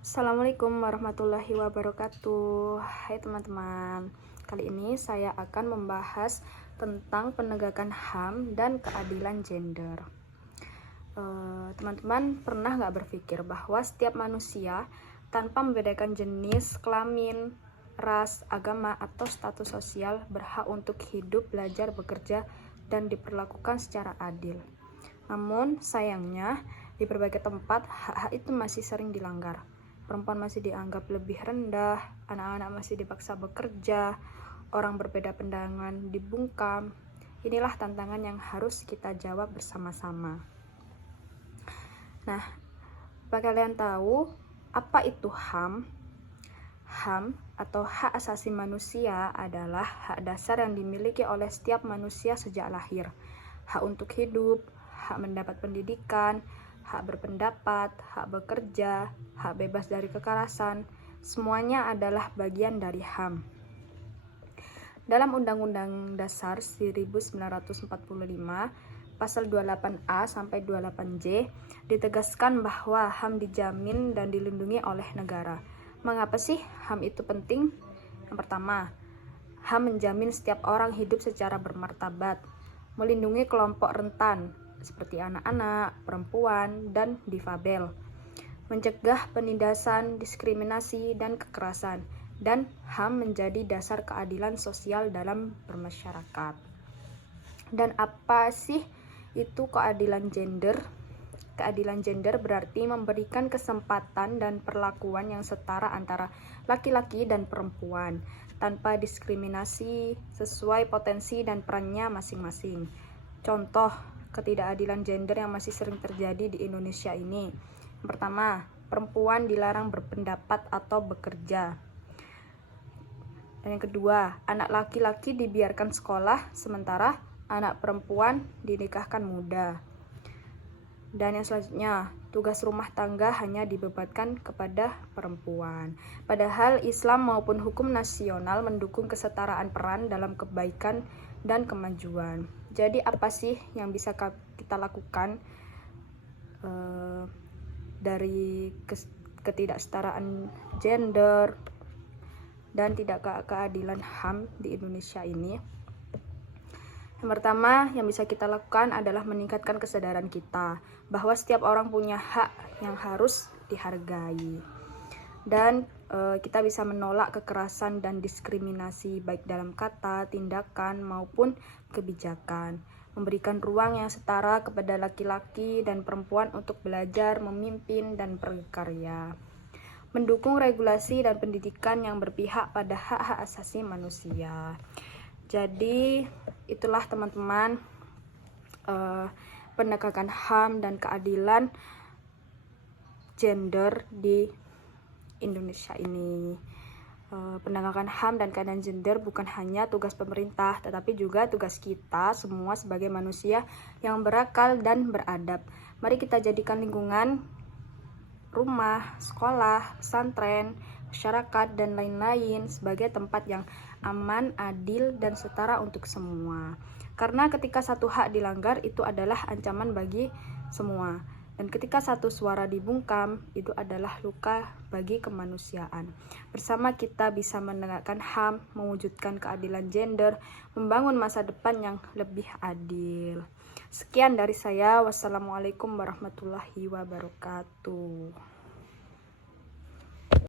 Assalamualaikum warahmatullahi wabarakatuh. Hai teman-teman, kali ini saya akan membahas tentang penegakan HAM dan keadilan gender. Teman-teman pernah nggak berpikir bahwa setiap manusia tanpa membedakan jenis, kelamin, ras, agama, atau status sosial berhak untuk hidup, belajar, bekerja, dan diperlakukan secara adil. Namun sayangnya di berbagai tempat hak-hak itu masih sering dilanggar. Perempuan masih dianggap lebih rendah, anak-anak masih dipaksa bekerja, orang berbeda pandangan dibungkam. Inilah tantangan yang harus kita jawab bersama-sama. Nah, apa kalian tahu apa itu HAM? HAM atau hak asasi manusia adalah hak dasar yang dimiliki oleh setiap manusia sejak lahir. Hak untuk hidup, hak mendapat pendidikan, hak berpendapat, hak bekerja, hak bebas dari kekerasan, semuanya adalah bagian dari HAM. Dalam Undang-Undang Dasar 1945, Pasal 28A sampai 28J ditegaskan bahwa HAM dijamin dan dilindungi oleh negara. Mengapa sih HAM itu penting? Yang pertama, HAM menjamin setiap orang hidup secara bermartabat, melindungi kelompok rentan seperti anak-anak, perempuan, dan difabel, mencegah penindasan, diskriminasi, dan kekerasan, dan HAM menjadi dasar keadilan sosial dalam bermasyarakat. Dan apa sih itu keadilan gender? Keadilan gender berarti memberikan kesempatan dan perlakuan yang setara antara laki-laki dan perempuan, tanpa diskriminasi, sesuai potensi dan perannya masing-masing. Contoh ketidakadilan gender yang masih sering terjadi di Indonesia ini. Yang pertama, perempuan dilarang berpendapat atau bekerja. Dan yang kedua, anak laki-laki dibiarkan sekolah, sementara anak perempuan dinikahkan muda. Dan yang selanjutnya, tugas rumah tangga hanya dibebankan kepada perempuan. Padahal Islam maupun hukum nasional mendukung kesetaraan peran dalam kebaikan dan kemajuan. Jadi apa sih yang bisa kita lakukan dari ketidaksetaraan gender dan tidak keadilan HAM di Indonesia ini? Yang pertama yang bisa kita lakukan adalah meningkatkan kesadaran kita bahwa setiap orang punya hak yang harus dihargai. Dan kita bisa menolak kekerasan dan diskriminasi baik dalam kata, tindakan, maupun kebijakan. Memberikan ruang yang setara kepada laki-laki dan perempuan untuk belajar, memimpin, dan berkarya. Mendukung regulasi dan pendidikan yang berpihak pada hak-hak asasi manusia. Jadi itulah teman-teman penegakan HAM dan keadilan gender di Indonesia ini. Penegakan HAM dan keadilan gender bukan hanya tugas pemerintah, tetapi juga tugas kita semua sebagai manusia yang berakal dan beradab. Mari kita jadikan lingkungan, rumah, sekolah, pesantren, masyarakat, dan lain-lain sebagai tempat yang aman, adil, dan setara untuk semua. Karena ketika satu hak dilanggar, itu adalah ancaman bagi semua. Dan ketika satu suara dibungkam, itu adalah luka bagi kemanusiaan. Bersama kita bisa menegakkan HAM, mewujudkan keadilan gender, membangun masa depan yang lebih adil. Sekian dari saya. Wassalamualaikum warahmatullahi wabarakatuh.